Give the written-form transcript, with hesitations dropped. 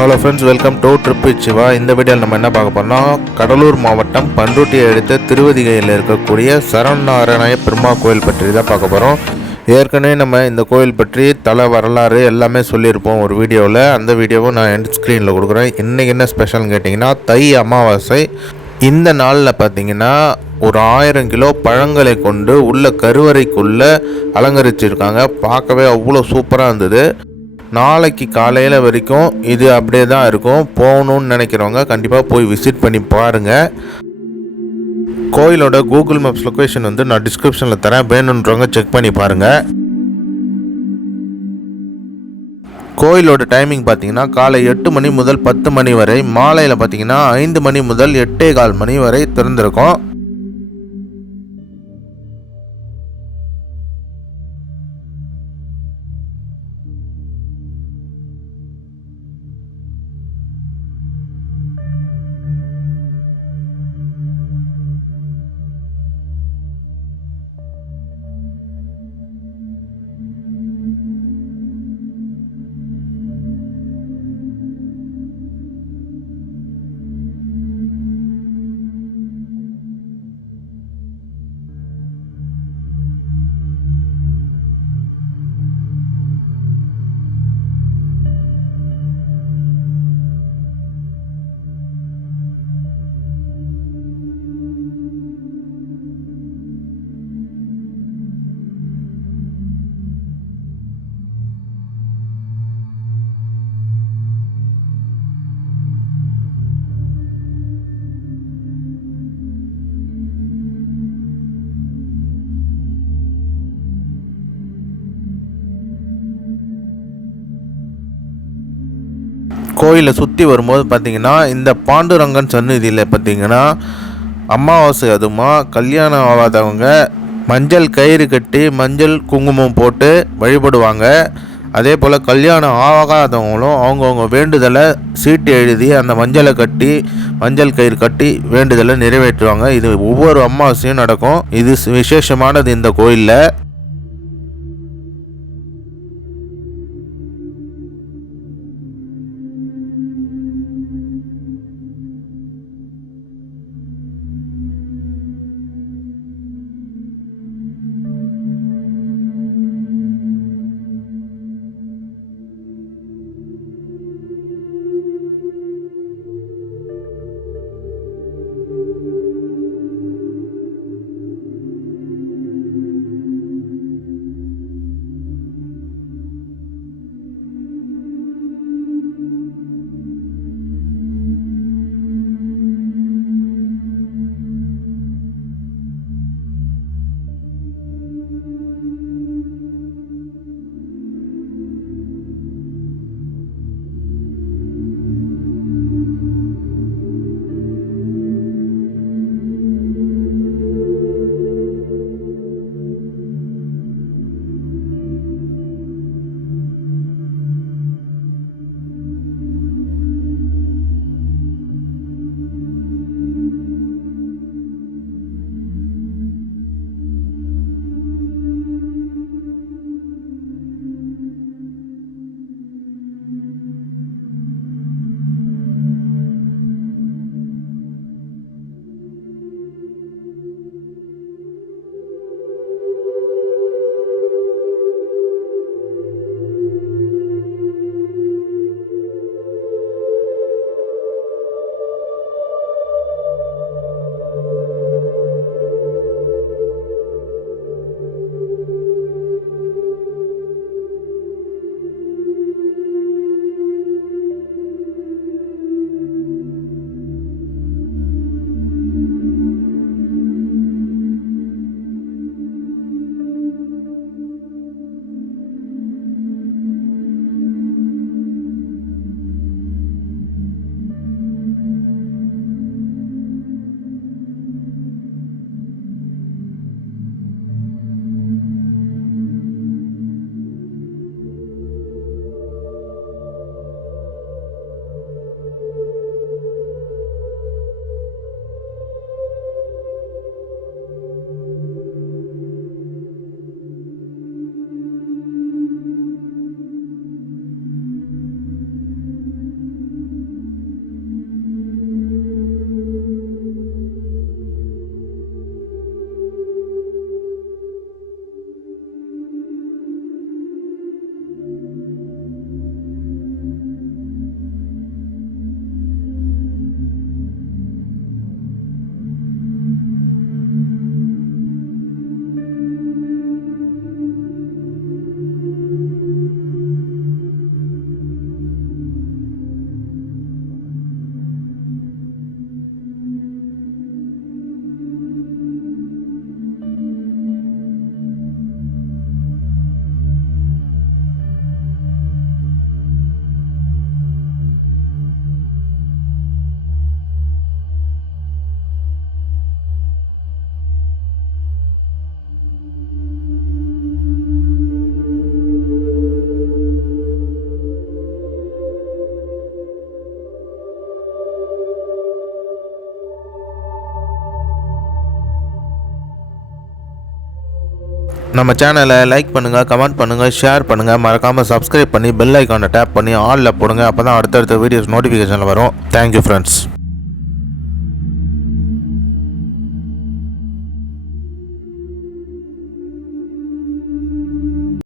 Hello friends, welcome to trip with Siva. இந்த வீடியோவில் நம்ம என்ன பார்க்க போறோம்னா, கடலூர் மாவட்டம் பண்ருட்டியை அடுத்த திருவதிகையில் இருக்கக்கூடிய சரவணநாராயண பெருமா கோயில் பற்றி தான் பார்க்க போகிறோம். ஏற்கனவே நம்ம இந்த கோயில் பற்றி தல வரலாறு எல்லாமே சொல்லியிருப்போம் ஒரு வீடியோவில். அந்த வீடியோவும் நான் எண்ட் ஸ்க்ரீனில் கொடுக்குறேன். இன்றைக்கி என்ன ஸ்பெஷல்னு கேட்டிங்கன்னா, தை அமாவாசை. இந்த நாளில் பார்த்திங்கன்னா ஒரு 1000 கிலோ பழங்களை கொண்டு உள்ள கருவறைக்குள்ளே அலங்கரிச்சிருக்காங்க. பார்க்கவே அவ்வளோ சூப்பராக இருந்தது. நாளைக்கு காலையில் வரைக்கும் இது அப்படியே தான் இருக்கும். போகணுன்னு நினைக்கிறவங்க கண்டிப்பாக போய் விசிட் பண்ணி பாருங்கள். கோயிலோட கூகுள் மேப்ஸ் லொக்கேஷன் வந்து நான் டிஸ்கிரிப்ஷனில் தரேன், வேணுன்றவங்க செக் பண்ணி பாருங்கள். கோயிலோட டைமிங் பார்த்தீங்கன்னா காலை 8 மணி முதல் 10 மணி வரை, மாலையில் பார்த்தீங்கன்னா 5 மணி முதல் 8:15 மணி வரை திறந்திருக்கும். கோயிலை சுற்றி வரும்போது பார்த்திங்கன்னா, இந்த பாண்டுரங்கன் சந்நிதியில் பார்த்திங்கன்னா அமாவாசை அதுமா கல்யாணம் ஆகாதவங்க மஞ்சள் கயிறு கட்டி மஞ்சள் குங்குமம் போட்டு வழிபடுவாங்க. அதே போல் கல்யாணம் ஆகாதவங்களும் அவங்கவுங்க வேண்டுதலை சீட்டு எழுதி அந்த மஞ்சளை கட்டி மஞ்சள் கயிறு கட்டி வேண்டுதலை நிறைவேற்றுவாங்க. இது ஒவ்வொரு அமாவாசையும் நடக்கும். இது விசேஷமானது இந்த கோயிலில். நம்ம சேனலை லைக் பண்ணுங்கள், கமெண்ட் பண்ணுங்கள், ஷேர் பண்ணுங்கள், மறக்காமல் சப்ஸ்கிரைப் பண்ணி பெல் ஐக்கானை டேப் பண்ணி ஆலில் போடுங்க. அப்போ தான் அடுத்தடுத்த வீடியோஸ் நோட்டிஃபிகேஷனில் வரும். Thank you friends.